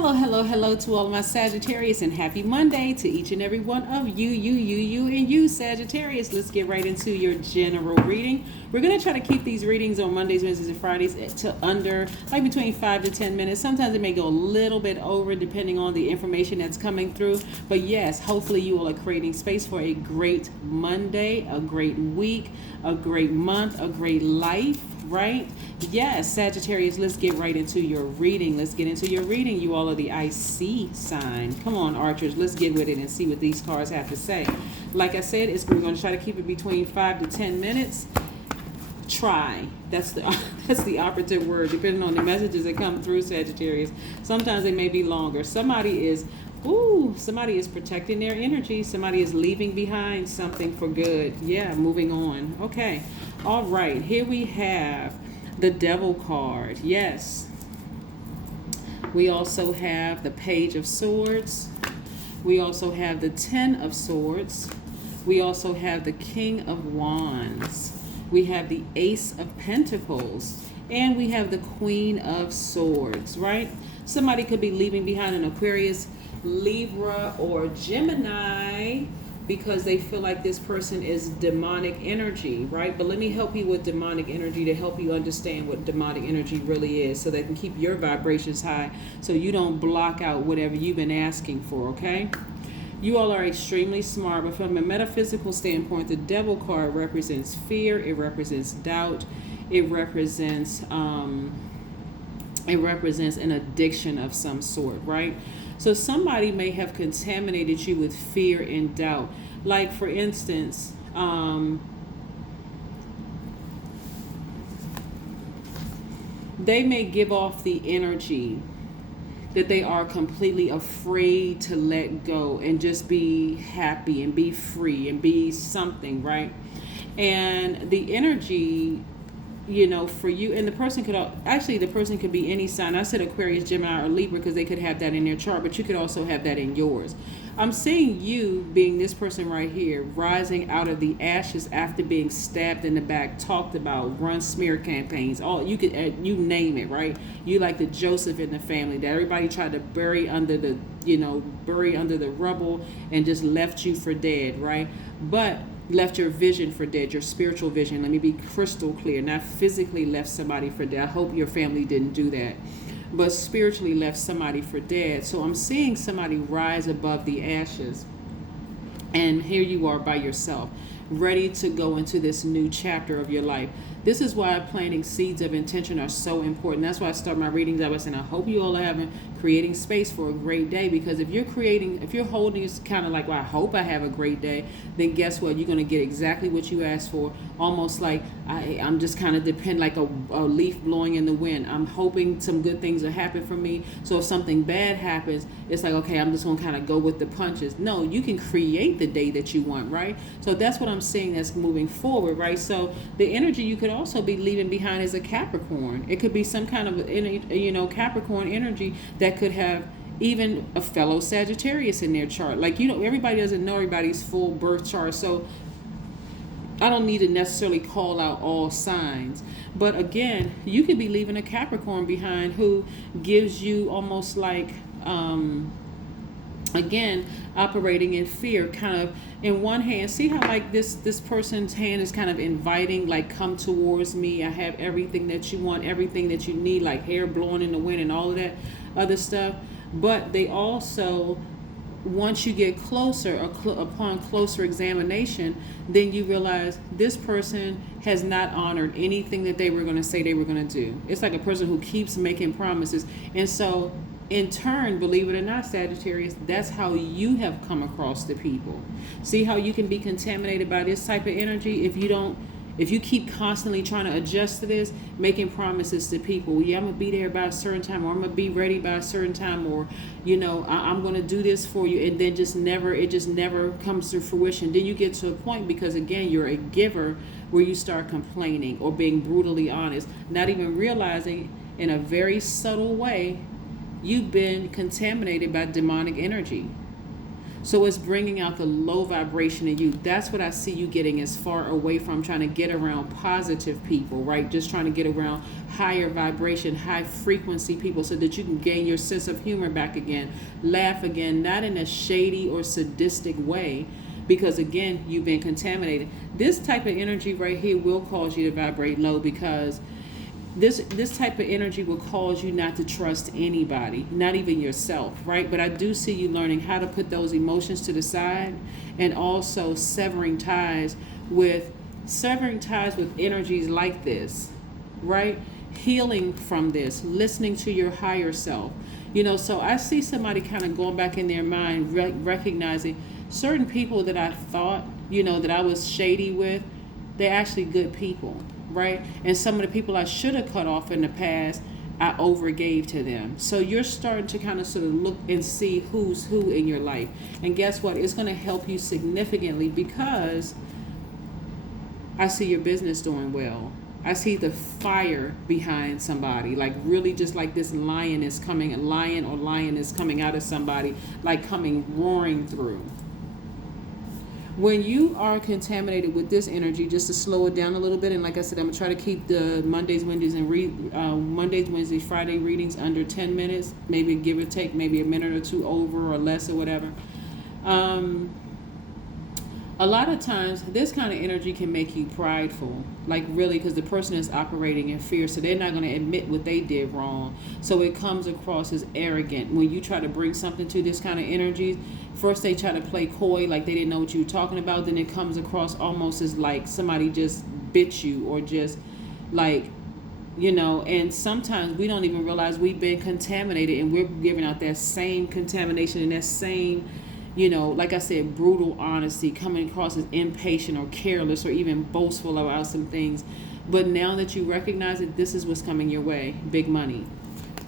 Hello, hello, hello to all of my Sagittarius, and happy Monday to each and every one of you, and you, Sagittarius. Let's get right into your general reading. We're going to try to keep these readings on Mondays, Wednesdays, and Fridays to under, like between 5 to 10 minutes. Sometimes it may go a little bit over depending on the information that's coming through. But yes, hopefully you all are creating space for a great Monday, a great week, a great month, a great life. Right? Yes, Sagittarius, let's get right into your reading. Let's get into your reading. You all are the IC sign. Come on, Archers, let's get with it and see what these cards have to say. Like I said, we're going to try to keep it between 5 to 10 minutes. Try. That's the operative word, depending on the messages that come through, Sagittarius. Sometimes they may be longer. Somebody is protecting their energy. Somebody is leaving behind something for good. Yeah, moving on. Okay. All right. Here we have the Devil card. Yes. We also have the Page of Swords. We also have the Ten of Swords. We also have the King of Wands. We have the Ace of Pentacles. And we have the Queen of Swords, right? Somebody could be leaving behind an Aquarius, Libra, or Gemini because they feel like this person is demonic energy, right? But let me help you with demonic energy to help you understand what demonic energy really is so they can keep your vibrations high so you don't block out whatever you've been asking for, okay? You all are extremely smart, but from a metaphysical standpoint, the Devil card represents fear, it represents doubt, it represents an addiction of some sort, right? So somebody may have contaminated you with fear and doubt. Like, for instance, they may give off the energy that they are completely afraid to let go and just be happy and be free and be something, right? And the energy, for you, and the person could be any sign. I said Aquarius, Gemini, or Libra because they could have that in their chart, but you could also have that in yours. I'm seeing you being this person right here, rising out of the ashes after being stabbed in the back, talked about, run smear campaigns, you name it, right? You like the Joseph in the family that everybody tried to bury under the rubble and just left you for dead, right? But left your vision for dead, your spiritual vision. Let me be crystal clear. Not physically left somebody for dead. I hope your family didn't do that. But spiritually left somebody for dead. So I'm seeing somebody rise above the ashes. And here you are by yourself, ready to go into this new chapter of your life. This is why planting seeds of intention are so important. That's why I start my readings. I was saying, I hope you all are creating space for a great day, because if you're holding it's kind of like, well, I hope I have a great day, then guess what? You're going to get exactly what you asked for. Almost like I'm just kind of depend like a leaf blowing in the wind. I'm hoping some good things will happen for me. So if something bad happens, it's like, okay, I'm just going to kind of go with the punches. No, you can create the day that you want, right? So that's what I'm seeing that's moving forward, right? So the energy you could also be leaving behind is a Capricorn. It could be some kind of, Capricorn energy that could have even a fellow Sagittarius in their chart. Like, everybody doesn't know everybody's full birth chart. So I don't need to necessarily call out all signs. But again, you could be leaving a Capricorn behind who gives you almost like, again, operating in fear, kind of in one hand. See how like this person's hand is kind of inviting, like, come towards me. I have everything that you want, everything that you need, like hair blowing in the wind and all of that other stuff. But they also, once you get closer, upon closer examination, then you realize this person has not honored anything that they were going to say they were going to do. It's like a person who keeps making promises. And so in turn, believe it or not, Sagittarius, that's how you have come across the people. See how you can be contaminated by this type of energy if you keep constantly trying to adjust to this, making promises to people. Well, yeah, I'm going to be there by a certain time, or I'm going to be ready by a certain time, or, I'm going to do this for you. And then it just never comes to fruition. Then you get to a point, because again, you're a giver, where you start complaining or being brutally honest, not even realizing in a very subtle way, you've been contaminated by demonic energy. So it's bringing out the low vibration in you. That's what I see you getting as far away from, trying to get around positive people, right? Just trying to get around higher vibration, high frequency people so that you can gain your sense of humor back again. Laugh again, not in a shady or sadistic way, because again, you've been contaminated. This type of energy right here will cause you to vibrate low, because this type of energy will cause you not to trust anybody, not even yourself, right? But I do see you learning how to put those emotions to the side, and also severing ties with energies like this, right? Healing from this, listening to your higher self. So I see somebody kind of going back in their mind, recognizing certain people that I thought, that I was shady with, they're actually good people, right? And some of the people I should have cut off in the past, I overgave to them. So you're starting to kind of sort of look and see who's who in your life. And guess what? It's going to help you significantly, because I see your business doing well. I see the fire behind somebody, like really just like this lion is coming out of somebody, like coming roaring through. When you are contaminated with this energy, just to slow it down a little bit, and like I said, I'm going to try to keep the Mondays, Wednesdays, Friday readings under 10 minutes, maybe give or take, maybe a minute or two over or less or whatever. A lot of times, this kind of energy can make you prideful, like really, because the person is operating in fear, so they're not going to admit what they did wrong. So it comes across as arrogant. When you try to bring something to this kind of energy, first they try to play coy, like they didn't know what you were talking about. Then it comes across almost as like somebody just bit you, or just like, and sometimes we don't even realize we've been contaminated, and we're giving out that same contamination and that same, like I said, brutal honesty, coming across as impatient or careless or even boastful about some things. But now that you recognize it, this is what's coming your way, big money,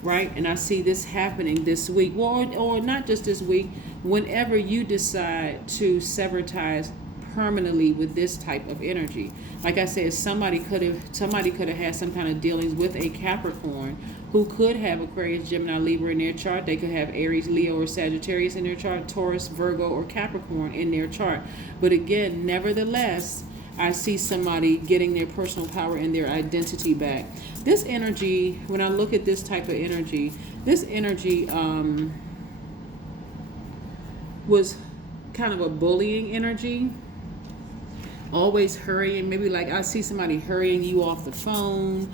right? And I see this happening this week, or not just this week, whenever you decide to sever ties permanently with this type of energy. Like I said, somebody could have had some kind of dealings with a Capricorn, who could have Aquarius, Gemini, Libra in their chart. They could have Aries, Leo, or Sagittarius in their chart, Taurus, Virgo, or Capricorn in their chart. But again, nevertheless, I see somebody getting their personal power and their identity back. This energy, when I look at this type of energy, this energy was kind of a bullying energy. Always hurrying, maybe like I see somebody hurrying you off the phone.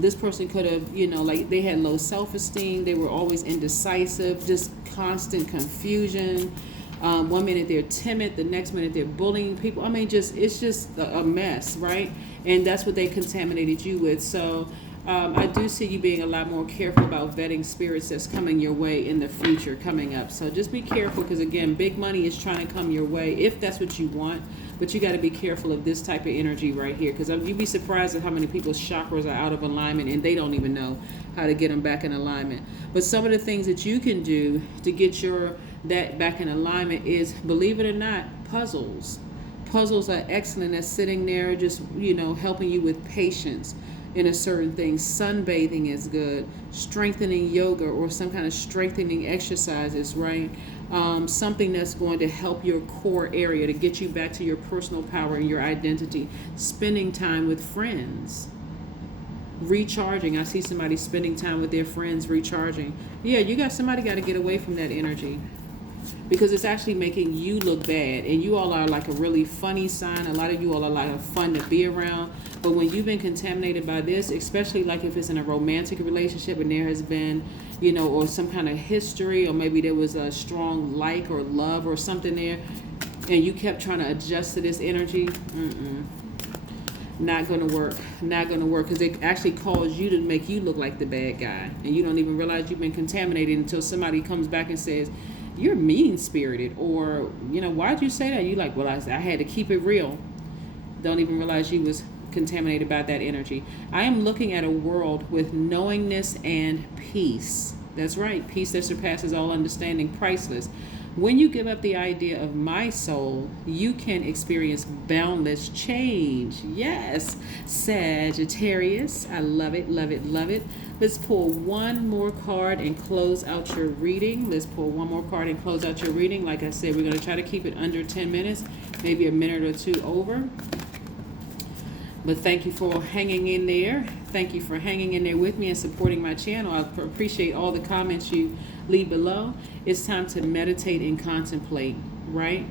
This person could have, like they had low self-esteem. They were always indecisive, just constant confusion. 1 minute they're timid, the next minute they're bullying people. I mean, it's just a mess, right? And that's what they contaminated you with. So I do see you being a lot more careful about vetting spirits that's coming your way in the future coming up. So just be careful, because again, big money is trying to come your way if that's what you want. But you got to be careful of this type of energy right here, because you'd be surprised at how many people's chakras are out of alignment and they don't even know how to get them back in alignment. But some of the things that you can do to get that back in alignment is, believe it or not, puzzles. Puzzles are excellent at sitting there, just helping you with patience in a certain thing. Sunbathing is good. Strengthening yoga or some kind of strengthening exercises, right? Something that's going to help your core area to get you back to your personal power and your identity. Spending time with friends. Recharging. I see somebody spending time with their friends, recharging. Yeah, somebody got to get away from that energy, because it's actually making you look bad. And you all are like a really funny sign. A lot of you all are like fun to be around. But when you've been contaminated by this, especially like if it's in a romantic relationship and there has been, or some kind of history, or maybe there was a strong like or love or something there, and you kept trying to adjust to this energy, not going to work. Not going to work, because it actually caused you to make you look like the bad guy. And you don't even realize you've been contaminated until somebody comes back and says, you're mean-spirited, or, why'd you say that? You like, well, I had to keep it real. Don't even realize you was contaminated by that energy. I am looking at a world with knowingness and peace. That's right, peace that surpasses all understanding, priceless. When you give up the idea of my soul, you can experience boundless change. Yes, Sagittarius, I love it, love it, love it. Let's pull one more card and close out your reading. Let's pull one more card and close out your reading. Like I said, we're going to try to keep it under 10 minutes, maybe a minute or two over. But thank you for hanging in there. Thank you for hanging in there with me and supporting my channel. I appreciate all the comments you leave below. It's time to meditate and contemplate, right?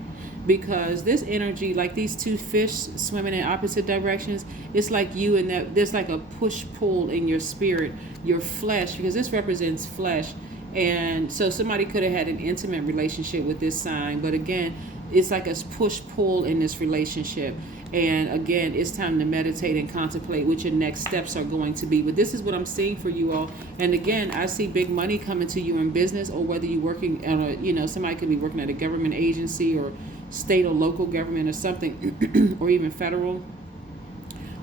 Because this energy, like these two fish swimming in opposite directions, it's like you and that, there's like a push-pull in your spirit, your flesh, because this represents flesh. And so somebody could have had an intimate relationship with this sign, but again, it's like a push-pull in this relationship. And again, it's time to meditate and contemplate what your next steps are going to be. But this is what I'm seeing for you all. And again, I see big money coming to you in business, or whether you're working at a, somebody could be working at a government agency or state or local government or something, or even federal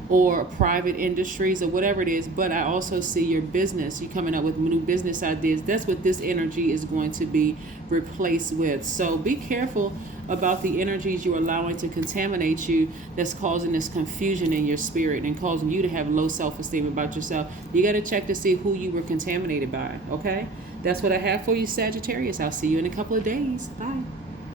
or private industries or whatever it is. But I also see your business, you coming up with new business ideas. That's what this energy is going to be replaced with. So be careful about the energies you're allowing to contaminate you, that's causing this confusion in your spirit and causing you to have low self-esteem about yourself. You got to check to see who you were contaminated by, okay? That's what I have for you, Sagittarius. I'll see you in a couple of days. Bye.